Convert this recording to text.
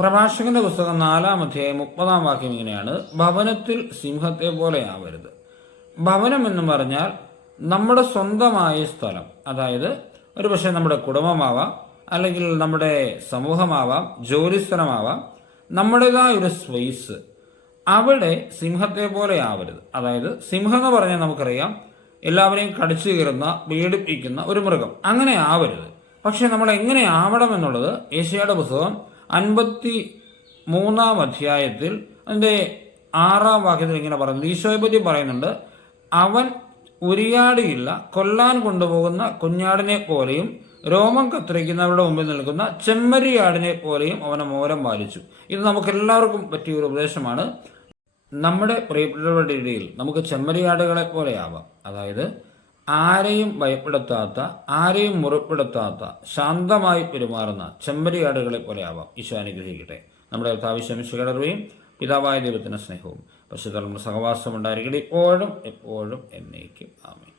പ്രഭാഷകന്റെ പുസ്തകം 4-ാം അധ്യായം 30-ാം വാക്യം ഇങ്ങനെയാണ്: ഭവനത്തിൽ സിംഹത്തെ പോലെയാവരുത്. ഭവനം എന്ന് പറഞ്ഞാൽ നമ്മുടെ സ്വന്തമായ സ്ഥലം, അതായത് ഒരുപക്ഷെ നമ്മുടെ കുടുംബമാവാം, അല്ലെങ്കിൽ നമ്മുടെ സമൂഹമാവാം, ജോലിസ്ഥലമാവാം, നമ്മുടേതായ ഒരു സ്പേസ്. അവിടെ സിംഹത്തെ പോലെ ആവരുത്. അതായത് സിംഹം എന്ന് പറഞ്ഞാൽ നമുക്കറിയാം, എല്ലാവരെയും കടിച്ചു കീറുന്ന, പീഡിപ്പിക്കുന്ന ഒരു മൃഗം. അങ്ങനെ ആവരുത്. പക്ഷെ നമ്മൾ എങ്ങനെ ആവണം എന്നുള്ളത് ഏശയ്യായുടെ പുസ്തകം 53-ാം അധ്യായത്തിൽ അതിൻ്റെ 6-ാം വാക്യത്തിൽ ഇങ്ങനെ പറയുന്നത്. ഈശോയെ പറ്റി പറയുന്നുണ്ട്: അവൻ ഉരിയാടിയില്ല, കൊല്ലാൻ കൊണ്ടുപോകുന്ന കുഞ്ഞാടിനെ പോലെയും രോമം കത്തിരിക്കുന്നവരുടെ മുമ്പിൽ നിൽക്കുന്ന ചെമ്മരിയാടിനെ പോലെയും അവനെ മോരം പാലിച്ചു. ഇത് നമുക്ക് എല്ലാവർക്കും പറ്റിയ ഒരു ഉപദേശമാണ്. നമ്മുടെ പ്രിയപ്പെട്ടവരുടെ ഇടയിൽ നമുക്ക് ചെമ്മരിയാടുകളെ പോലെയാവാം. അതായത് ആരെയും ഭയപ്പെടുത്താത്ത, ആരെയും മുറിപ്പെടുത്താത്ത, ശാന്തമായി പെരുമാറുന്ന ചെമ്മരിയാടുകളെ പോലെയാവാം. ഈശോ അനുഗ്രഹിക്കട്ടെ. നമ്മുടെ കർത്താവിശ്വമിശിഹായുടെ കൃപയും പിതാവായ ദൈവത്തിന്റെ സ്നേഹവും പരിശുദ്ധ സഹവാസം ഉണ്ടായിരിക്കട്ടെ, ഇപ്പോഴും എപ്പോഴും എന്നേക്കും. ആമേൻ.